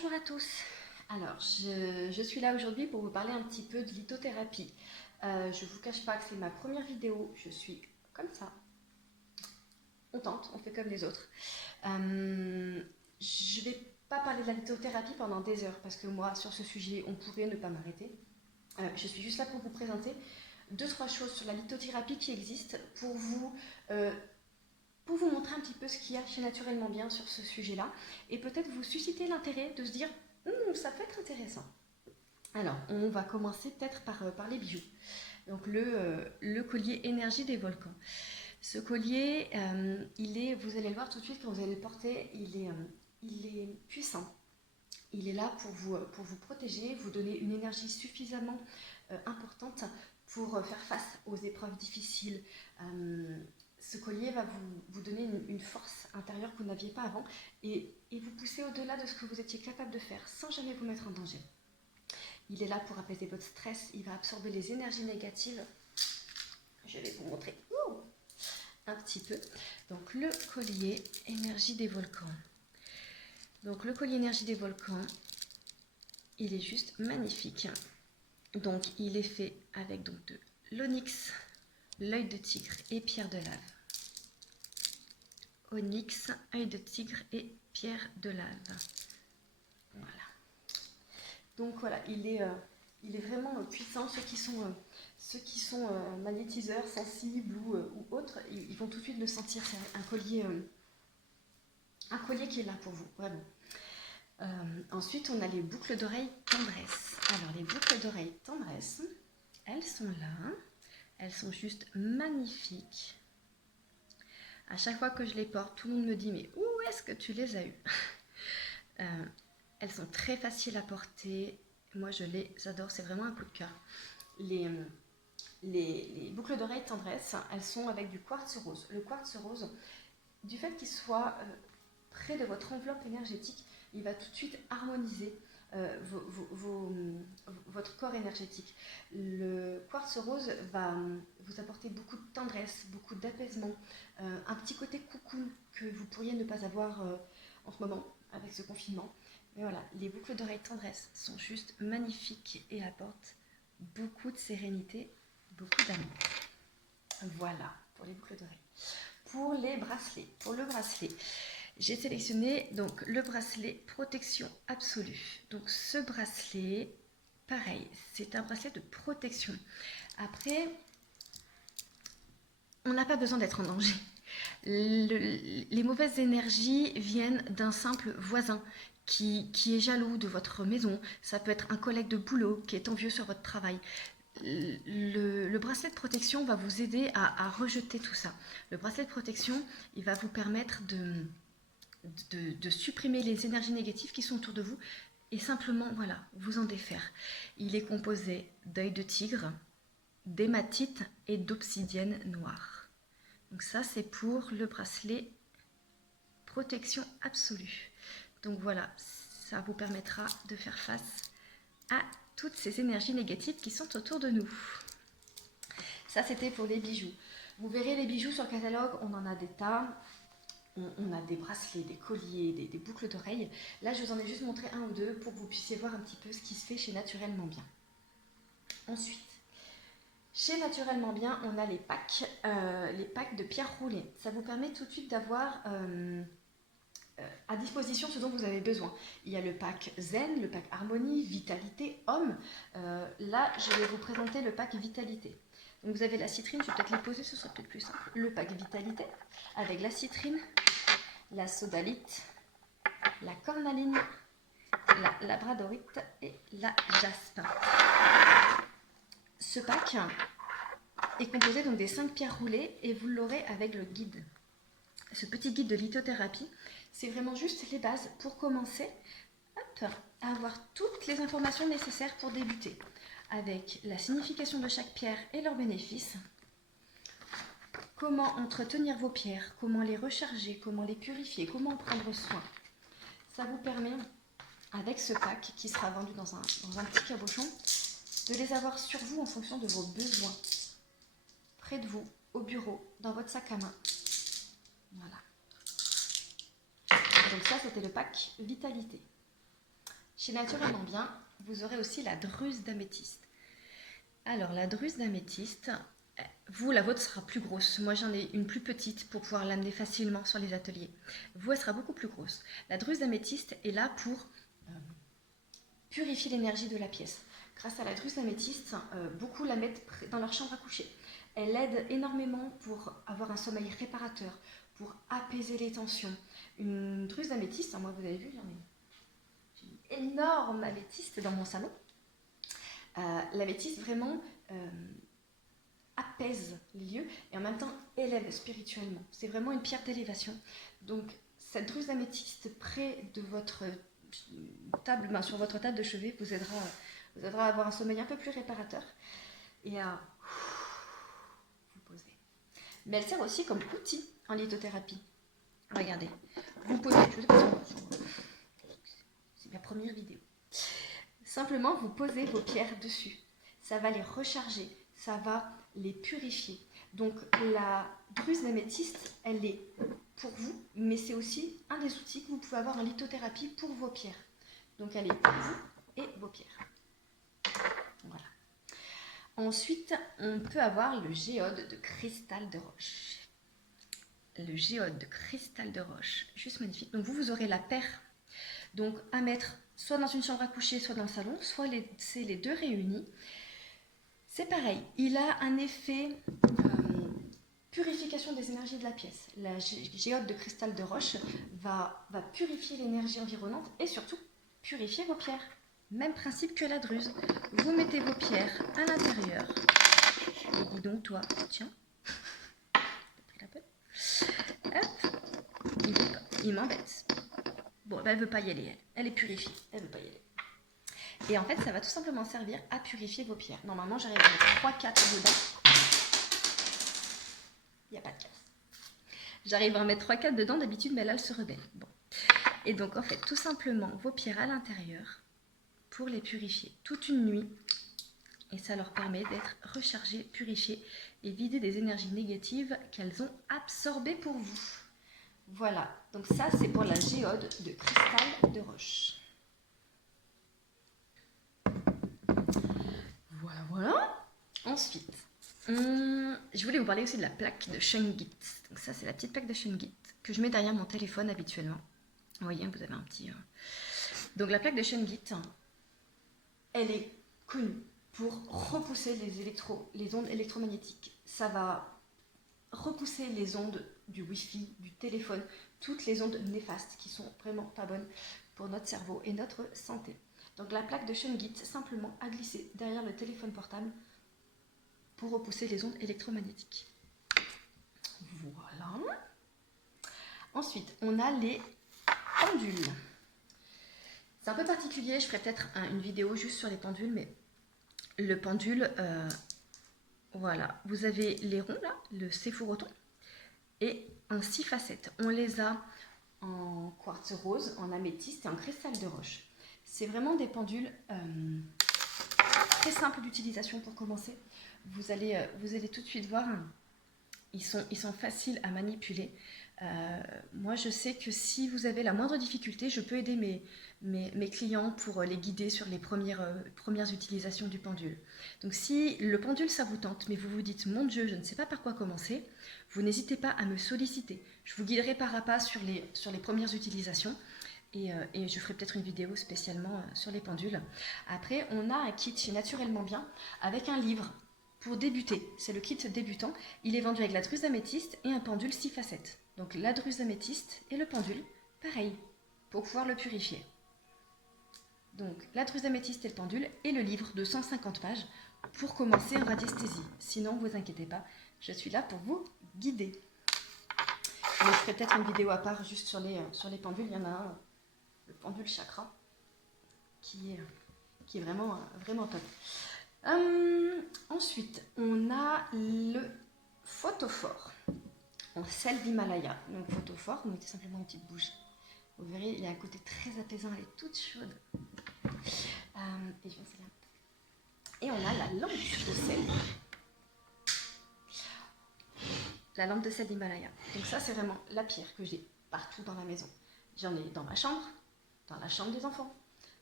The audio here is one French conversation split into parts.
Bonjour à tous. Alors, je suis là aujourd'hui pour vous parler un petit peu de lithothérapie. Je ne vous cache pas que c'est ma première vidéo. Je suis comme ça. On tente, on fait comme les autres. Je ne vais pas parler de la lithothérapie pendant des heures parce que moi, sur ce sujet, on pourrait ne pas m'arrêter. Je suis juste là pour vous présenter 2-3 choses sur la lithothérapie qui existent pour vous montrer un petit peu ce qu'il y a chez Naturellement Bien sur ce sujet-là et peut-être vous susciter l'intérêt de se dire ça peut être intéressant. Alors, on va commencer peut-être par les bijoux. Donc, le collier énergie des volcans. Ce collier, vous allez le voir tout de suite quand vous allez le porter, il est puissant. Il est là pour vous protéger, vous donner une énergie suffisamment importante pour faire face aux épreuves difficiles. Ce collier va vous donner une force intérieure que vous n'aviez pas avant et vous pousser au-delà de ce que vous étiez capable de faire sans jamais vous mettre en danger. Il est là pour apaiser votre stress, il va absorber les énergies négatives. Je vais vous montrer un petit peu. Donc le collier énergie des volcans. Donc le collier énergie des volcans, il est juste magnifique. Donc il est fait avec de l'onyx, l'œil de tigre et pierre de lave. Onyx, œil de tigre et pierre de lave. Voilà. Donc voilà, il est vraiment puissant. Ceux qui sont magnétiseurs, sensibles ou autres, ils vont tout de suite le sentir. C'est un collier qui est là pour vous, vraiment. Ensuite, on a les boucles d'oreilles tendresse. Alors, les boucles d'oreilles tendresse, elles sont là. Elles sont juste magnifiques. À chaque fois que je les porte, tout le monde me dit « Mais où est-ce que tu les as eues ?» Elles sont très faciles à porter. Moi, je les adore. C'est vraiment un coup de cœur. Les boucles d'oreilles tendresse, elles sont avec du quartz rose. Le quartz rose, du fait qu'il soit près de votre enveloppe énergétique, il va tout de suite harmoniser votre corps énergétique. Le quartz rose va vous apporter beaucoup de tendresse, beaucoup d'apaisement, un petit côté cocoon que vous pourriez ne pas avoir en ce moment avec ce confinement. Mais voilà, les boucles d'oreilles tendresse sont juste magnifiques et apportent beaucoup de sérénité, beaucoup d'amour. Voilà pour les boucles d'oreilles. Pour le bracelet, j'ai sélectionné donc le bracelet protection absolue. Donc ce bracelet, pareil, c'est un bracelet de protection. Après, on n'a pas besoin d'être en danger. Les mauvaises énergies viennent d'un simple voisin qui est jaloux de votre maison. Ça peut être un collègue de boulot qui est envieux sur votre travail. Le bracelet de protection va vous aider à rejeter tout ça. Le bracelet de protection, il va vous permettre de supprimer les énergies négatives qui sont autour de vous et simplement, voilà, vous en défaire. Il est composé d'œil de tigre, d'hématite et d'obsidienne noire. Donc ça, c'est pour le bracelet protection absolue. Donc voilà, ça vous permettra de faire face à toutes ces énergies négatives qui sont autour de nous. Ça, c'était pour les bijoux. Vous verrez les bijoux sur le catalogue, on en a des tas. On a des bracelets, des colliers, des boucles d'oreilles. Là, je vous en ai juste montré un ou deux pour que vous puissiez voir un petit peu ce qui se fait chez Naturellement Bien. Ensuite, chez Naturellement Bien, on a les packs de pierres roulées. Ça vous permet tout de suite d'avoir à disposition ce dont vous avez besoin. Il y a le pack Zen, le pack Harmonie, Vitalité, Homme. Là, je vais vous présenter le pack Vitalité. Donc vous avez la citrine, je vais peut-être les poser, ce sera peut-être plus simple. Le pack Vitalité avec la citrine, la sodalite, la cornaline, la labradorite et la jaspe. Ce pack est composé donc des 5 pierres roulées et vous l'aurez avec le guide. Ce petit guide de lithothérapie, c'est vraiment juste les bases pour commencer à avoir toutes les informations nécessaires pour débuter, avec la signification de chaque pierre et leurs bénéfices, comment entretenir vos pierres, comment les recharger, comment les purifier, comment en prendre soin. Ça vous permet, avec ce pack qui sera vendu dans un petit cabochon, de les avoir sur vous en fonction de vos besoins, près de vous, au bureau, dans votre sac à main. Voilà. Donc ça, c'était le pack Vitalité. Chez Naturellement Bien, vous aurez aussi la druse d'améthyste. Alors, la druse d'améthyste, vous, la vôtre sera plus grosse. Moi, j'en ai une plus petite pour pouvoir l'amener facilement sur les ateliers. Vous, elle sera beaucoup plus grosse. La druse d'améthyste est là pour purifier l'énergie de la pièce. Grâce à la druse d'améthyste, beaucoup la mettent dans leur chambre à coucher. Elle aide énormément pour avoir un sommeil réparateur, pour apaiser les tensions. Une druse d'améthyste, moi vous avez vu, j'ai une énorme améthyste dans mon salon. L'améthyste vraiment apaise les lieux et en même temps élève spirituellement. C'est vraiment une pierre d'élévation. Donc cette druse d'améthyste près de votre table, sur votre table de chevet vous aidera à avoir un sommeil un peu plus réparateur et à vous poser. Mais elle sert aussi comme outil en lithothérapie. Regardez, vous posez, c'est ma première vidéo. Simplement, vous posez vos pierres dessus. Ça va les recharger, ça va les purifier. Donc la druse d'améthyste, elle est pour vous, mais c'est aussi un des outils que vous pouvez avoir en lithothérapie pour vos pierres. Donc elle est pour vous et vos pierres. Voilà. Ensuite, on peut avoir le géode de cristal de roche. Le géode de cristal de roche, juste magnifique. Donc vous aurez la paire donc à mettre soit dans une chambre à coucher, soit dans le salon, soit c'est les deux réunis. C'est pareil, il a un effet purification des énergies de la pièce. La géode de cristal de roche va purifier l'énergie environnante et surtout purifier vos pierres. Même principe que la druse. Vous mettez vos pierres à l'intérieur. Et dis donc toi, tiens, t'as pris la peine. Hop, il m'embête. Bon, elle ne veut pas y aller, elle est purifiée, elle ne veut pas y aller. Et en fait, ça va tout simplement servir à purifier vos pierres. Normalement, j'arrive à mettre 3-4 dedans. Il n'y a pas de casse. J'arrive à en mettre 3-4 dedans d'habitude, mais là, elle se rebelle. Bon. Et donc, en fait, tout simplement, vos pierres à l'intérieur pour les purifier toute une nuit. Et ça leur permet d'être rechargées, purifiées et vidées des énergies négatives qu'elles ont absorbées pour vous. Voilà, donc ça c'est pour la géode de cristal de roche. Voilà, voilà. Ensuite, je voulais vous parler aussi de la plaque de Shungite. Donc ça c'est la petite plaque de Shungite que je mets derrière mon téléphone habituellement. Vous voyez, vous avez un petit... Donc la plaque de Shungite, elle est connue pour repousser les ondes électromagnétiques. Ça va repousser les ondes du Wi-Fi, du téléphone, toutes les ondes néfastes qui sont vraiment pas bonnes pour notre cerveau et notre santé. Donc la plaque de Shungite, simplement à glisser derrière le téléphone portable pour repousser les ondes électromagnétiques. Voilà. Ensuite, on a les pendules. C'est un peu particulier, je ferai peut-être une vidéo juste sur les pendules, mais le pendule, voilà, vous avez les ronds là, le céphoroton, et en 6 facettes. On les a en quartz rose, en améthyste et en cristal de roche. C'est vraiment des pendules très simples d'utilisation pour commencer. Vous allez tout de suite voir, ils sont faciles à manipuler. Moi, je sais que si vous avez la moindre difficulté, je peux aider mes clients pour les guider sur les premières utilisations du pendule. Donc si le pendule, ça vous tente, mais vous vous dites « Mon Dieu, je ne sais pas par quoi commencer », vous n'hésitez pas à me solliciter. Je vous guiderai pas à pas sur les premières utilisations et je ferai peut-être une vidéo spécialement sur les pendules. Après, on a un kit chez Naturellement Bien avec un livre pour débuter. C'est le kit débutant. Il est vendu avec la druse d'améthyste et un pendule 6 facettes. Donc la druse d'améthyste et le pendule, pareil, pour pouvoir le purifier. Donc la druse d'améthyste et le pendule et le livre de 150 pages pour commencer en radiesthésie. Sinon, ne vous inquiétez pas, je suis là pour vous guider. Je ferai peut-être une vidéo à part juste sur les pendules. Il y en a un, le pendule chakra, qui est vraiment, vraiment top. Ensuite, on a le photophore en sel d'Himalaya. Donc photophore, vous mettez simplement une petite bougie. Vous verrez, il y a un côté très apaisant, elle est toute chaude. Et on a la lampe de sel. La lampe de sel d'Himalaya. Donc ça, c'est vraiment la pierre que j'ai partout dans la maison. J'en ai dans ma chambre, dans la chambre des enfants,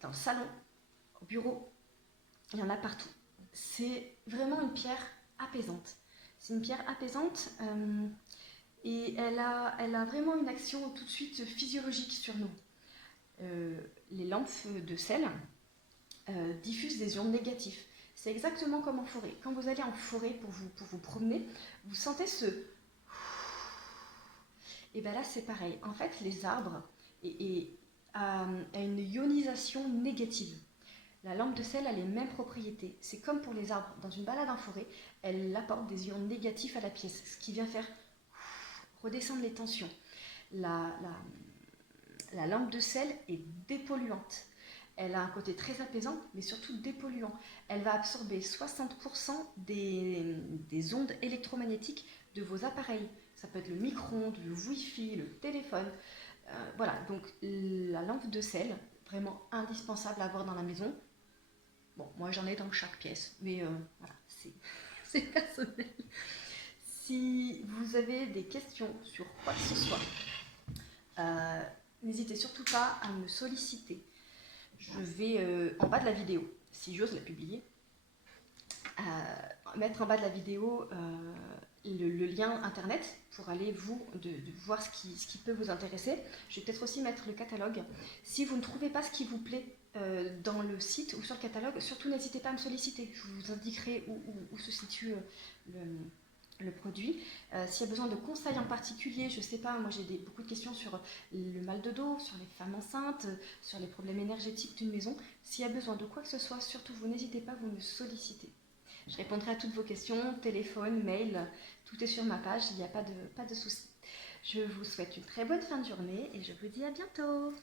dans le salon, au bureau, il y en a partout. C'est vraiment une pierre apaisante. C'est une pierre apaisante et elle a vraiment une action tout de suite physiologique sur nous. Les lampes de sel diffusent des ions négatifs. C'est exactement comme en forêt. Quand vous allez en forêt pour vous promener, vous sentez ce... Et bien là, c'est pareil. En fait, les arbres a une ionisation négative. La lampe de sel a les mêmes propriétés. C'est comme pour les arbres. Dans une balade en forêt, elle apporte des ions négatifs à la pièce, ce qui vient faire redescendre les tensions. La lampe de sel est dépolluante. Elle a un côté très apaisant, mais surtout dépolluant. Elle va absorber 60% des ondes électromagnétiques de vos appareils. Ça peut être le micro-ondes, le Wi-Fi, le téléphone. Voilà, donc la lampe de sel, vraiment indispensable à avoir dans la maison. Bon, moi j'en ai dans chaque pièce, mais voilà, c'est personnel. Si vous avez des questions sur quoi que ce soit, n'hésitez surtout pas à me solliciter. Je vais en bas de la vidéo, si j'ose la publier, mettre en bas de la vidéo le lien internet pour aller de voir ce qui peut vous intéresser. Je vais peut-être aussi mettre le catalogue. Si vous ne trouvez pas ce qui vous plaît dans le site ou sur le catalogue, surtout n'hésitez pas à me solliciter. Je vous indiquerai où se situe le produit. S'il y a besoin de conseils en particulier, je ne sais pas, moi j'ai beaucoup de questions sur le mal de dos, sur les femmes enceintes, sur les problèmes énergétiques d'une maison. S'il y a besoin de quoi que ce soit, surtout vous n'hésitez pas, vous me sollicitez. Je répondrai à toutes vos questions, téléphone, mail, tout est sur ma page, il n'y a pas de souci. Je vous souhaite une très bonne fin de journée et je vous dis à bientôt.